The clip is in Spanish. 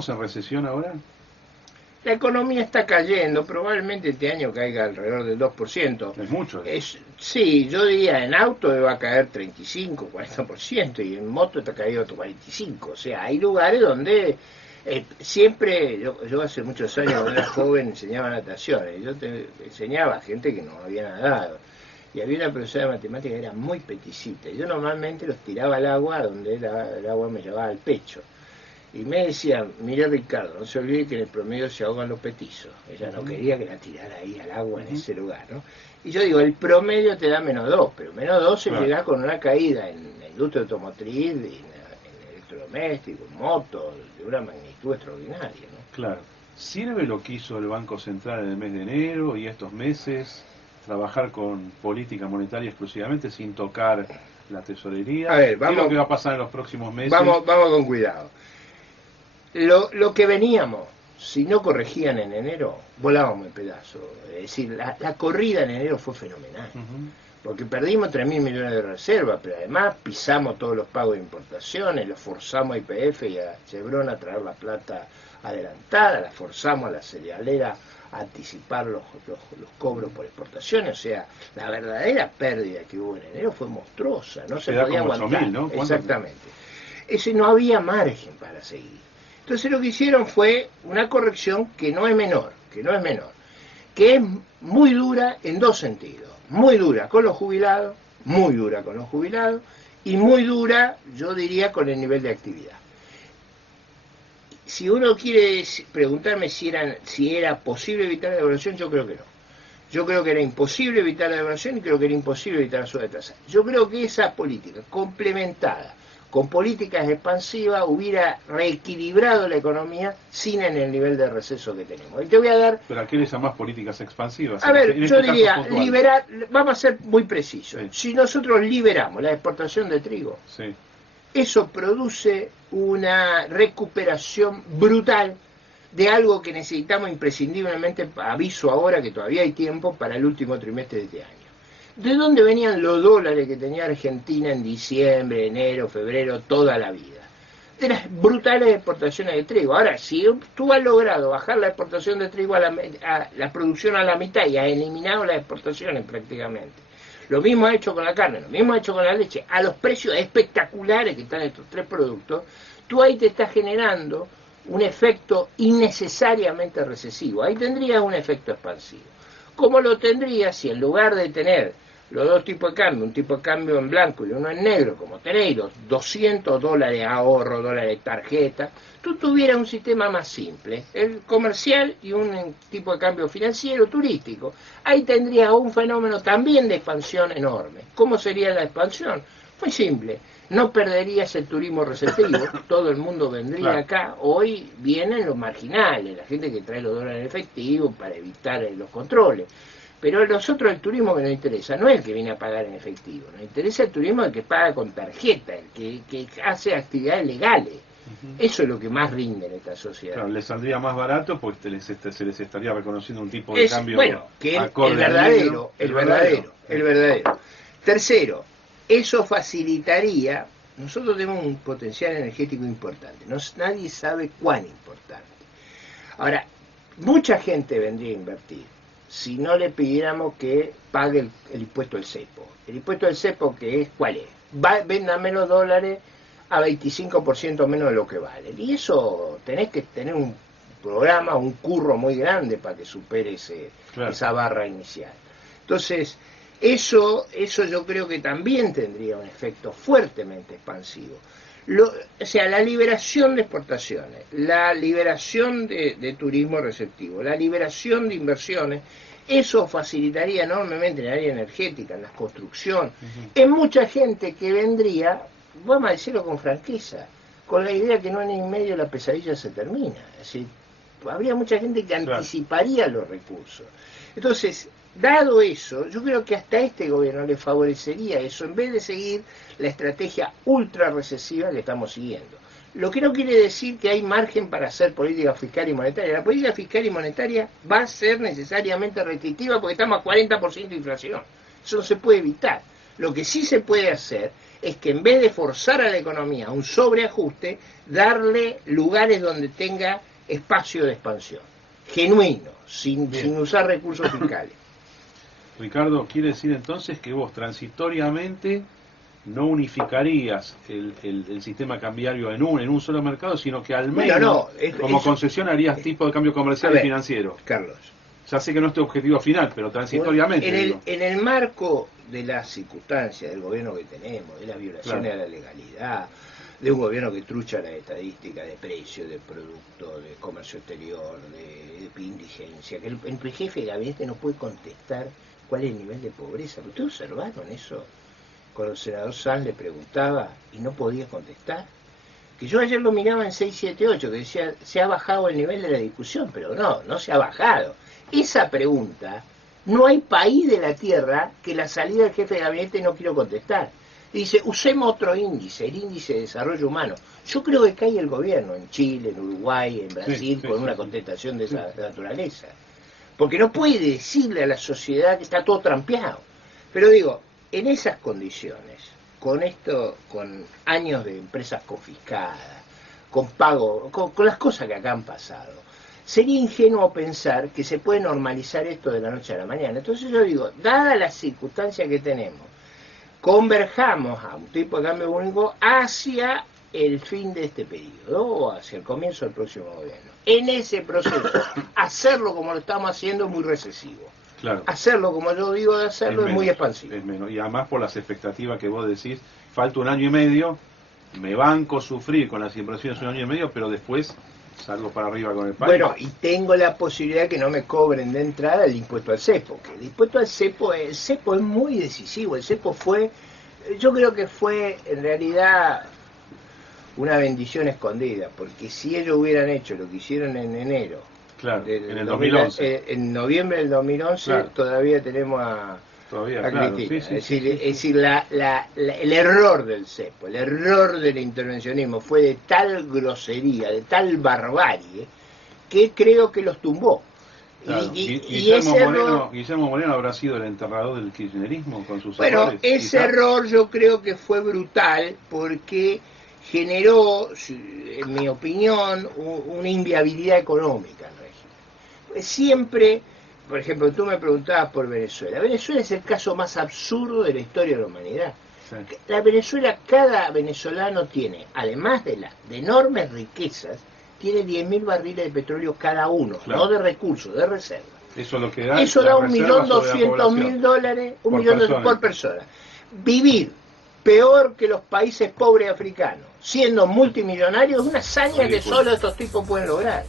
¿Estamos en recesión ahora? La economía está cayendo, probablemente este año caiga alrededor del 2%. Es mucho. Sí, yo diría en auto va a caer 35, 40% y en moto está caído otro 45%. O sea, hay lugares donde siempre, yo hace muchos años cuando era joven enseñaba natación, y yo te enseñaba a gente que no había nadado. Y había una profesora de matemáticas que era muy peticita. Yo normalmente los tiraba al agua donde el agua me llevaba al pecho. Y me decía, mire Ricardo, no se olvide que en el promedio se ahogan los petizos. Ella no quería que la tirara ahí al agua en ese lugar, ¿no? Y yo digo, el promedio te da -2, pero -2 se llega con una caída en la industria automotriz, en electrodomésticos, en motos, de una magnitud extraordinaria, ¿no? Claro. ¿Sirve lo que hizo el Banco Central en el mes de enero y estos meses, trabajar con política monetaria exclusivamente sin tocar la tesorería? A ver, vamos, ¿Qué es lo que va a pasar en los próximos meses? Vamos con cuidado. Lo que veníamos, si no corregían en enero, volábamos en pedazos. Es decir, la corrida en enero fue fenomenal. Porque perdimos 3.000 millones de reservas, pero además pisamos todos los pagos de importaciones, los forzamos a YPF y a Chevron a traer la plata adelantada, la forzamos a la cerealera a anticipar los cobros por exportaciones. O sea, la verdadera pérdida que hubo en enero fue monstruosa, no se podía aguantar. 8.000, ¿no? Exactamente. No había margen para seguir. Entonces lo que hicieron fue una corrección que no es menor, que es muy dura en dos sentidos. Muy dura con los jubilados, y muy dura, yo diría, con el nivel de actividad. Si uno quiere preguntarme si era posible evitar la devaluación, yo creo que no. Yo creo que era imposible evitar la devaluación y creo que era imposible evitar la suba de tasa. Yo creo que esa política complementada con políticas expansivas hubiera reequilibrado la economía sin en el nivel de receso que tenemos. Y te voy a dar... ¿Pero a qué le llamás políticas expansivas? A ver, yo diría, liberar, vamos a ser muy precisos. Sí. Si nosotros liberamos la exportación de trigo, sí, eso produce una recuperación brutal de algo que necesitamos imprescindiblemente, aviso ahora que todavía hay tiempo, para el último trimestre de este año. ¿De dónde venían los dólares que tenía Argentina en diciembre, enero, febrero, toda la vida? De las brutales exportaciones de trigo. Ahora, si tú has logrado bajar la exportación de trigo a la producción a la mitad y has eliminado las exportaciones prácticamente, lo mismo ha hecho con la carne, lo mismo ha hecho con la leche, a los precios espectaculares que están estos tres productos, tú ahí te estás generando un efecto innecesariamente recesivo. Ahí tendrías un efecto expansivo. ¿Cómo lo tendrías si en lugar de tener los dos tipos de cambio, un tipo de cambio en blanco y uno en negro, como tenéis los $200 ahorro, dólares tarjeta, tú tuvieras un sistema más simple, el comercial y un tipo de cambio financiero turístico? Ahí tendrías un fenómeno también de expansión enorme. ¿Cómo sería la expansión? Muy simple. No perderías el turismo receptivo, todo el mundo vendría acá. Hoy vienen los marginales, la gente que trae los dólares en efectivo para evitar los controles. Pero a nosotros el turismo que nos interesa no es el que viene a pagar en efectivo, nos interesa el turismo el que paga con tarjeta, el que hace actividades legales. Eso es lo que más rinde en esta sociedad. Claro, les saldría más barato porque se les estaría reconociendo un tipo de cambio. Bueno, que el verdadero. Tercero, eso facilitaría. Nosotros tenemos un potencial energético importante, nadie sabe cuán importante. Ahora, mucha gente vendría a invertir si no le pidiéramos que pague el impuesto del cepo. El impuesto del cepo, ¿cuál es? Venda menos dólares a 25% menos de lo que vale. Y eso tenés que tener un programa, un curro muy grande para que supere esa barra inicial. Entonces, eso yo creo que también tendría un efecto fuertemente expansivo. O sea, la liberación de exportaciones, la liberación de turismo receptivo, la liberación de inversiones, eso facilitaría enormemente en el área energética, en la construcción, en mucha gente que vendría, vamos a decirlo con franqueza, con la idea que no en el medio la pesadilla se termina. Es decir, habría mucha gente que anticiparía los recursos. Entonces, dado eso, yo creo que hasta este gobierno le favorecería eso, en vez de seguir la estrategia ultra recesiva que estamos siguiendo. Lo que no quiere decir que hay margen para hacer política fiscal y monetaria. La política fiscal y monetaria va a ser necesariamente restrictiva porque estamos a 40% de inflación. Eso no se puede evitar. Lo que sí se puede hacer es que en vez de forzar a la economía a un sobreajuste, darle lugares donde tenga espacio de expansión, genuino, sin usar recursos fiscales. Ricardo, quiere decir entonces que vos transitoriamente no unificarías el sistema cambiario en un solo mercado, sino que al menos como concesión harías tipo de cambio comercial y financiero. Carlos, ya sé que no es tu objetivo final, pero transitoriamente. En el marco de las circunstancias del gobierno que tenemos, de las violaciones a la legalidad, de un gobierno que trucha las estadísticas de precio, de producto, de comercio exterior, de indigencia, que el jefe de gabinete no puede contestar cuál es el nivel de pobreza. ¿Ustedes observaron eso? Cuando el senador Sanz le preguntaba y no podía contestar. Que yo ayer lo miraba en 678, que decía, se ha bajado el nivel de la discusión, pero no se ha bajado. Esa pregunta, no hay país de la Tierra que la salida del jefe de gabinete no quiero contestar. Dice, usemos otro índice, el índice de desarrollo humano. Yo creo que cae el gobierno en Chile, en Uruguay, en Brasil, con una contestación de esa naturaleza. Porque no puede decirle a la sociedad que está todo trampeado. Pero digo, en esas condiciones, con años de empresas confiscadas, con pago, con las cosas que acá han pasado, sería ingenuo pensar que se puede normalizar esto de la noche a la mañana. Entonces yo digo, dadas las circunstancias que tenemos, converjamos a un tipo de cambio único hacia el fin de este periodo o hacia el comienzo del próximo gobierno. En ese proceso, hacerlo como lo estamos haciendo es muy recesivo. Claro. Hacerlo como yo digo de hacerlo es muy expansivo. Es menos. Y además por las expectativas que vos decís, falta 1 año y medio, me banco sufrir con las inversiones 1 año y medio, pero después salgo para arriba con el país. Bueno, y tengo la posibilidad de que no me cobren de entrada el impuesto al cepo, que el impuesto al cepo, el cepo es muy decisivo. El cepo yo creo que fue en realidad una bendición escondida, porque si ellos hubieran hecho lo que hicieron en enero, claro, en el 2011, en noviembre del 2011, claro, todavía tenemos a claro, Cristina. Es decir, el error del cepo, el error del intervencionismo fue de tal grosería, de tal barbarie, que creo que los tumbó. Claro. Guillermo Moreno habrá sido el enterrador del kirchnerismo con sus errores. Ese error yo creo que fue brutal porque generó, en mi opinión, una inviabilidad económica en el régimen. Siempre, por ejemplo, tú me preguntabas por Venezuela. Venezuela es el caso más absurdo de la historia de la humanidad. Sí. La Venezuela, cada venezolano tiene, además de enormes riquezas, tiene 10.000 barriles de petróleo cada uno, claro, no de recursos, de reserva. Eso es lo que da. Eso da $1.200.000, $1.000.000 por persona. Vivir peor que los países pobres africanos, siendo multimillonarios, es una hazaña que solo estos tipos pueden lograr.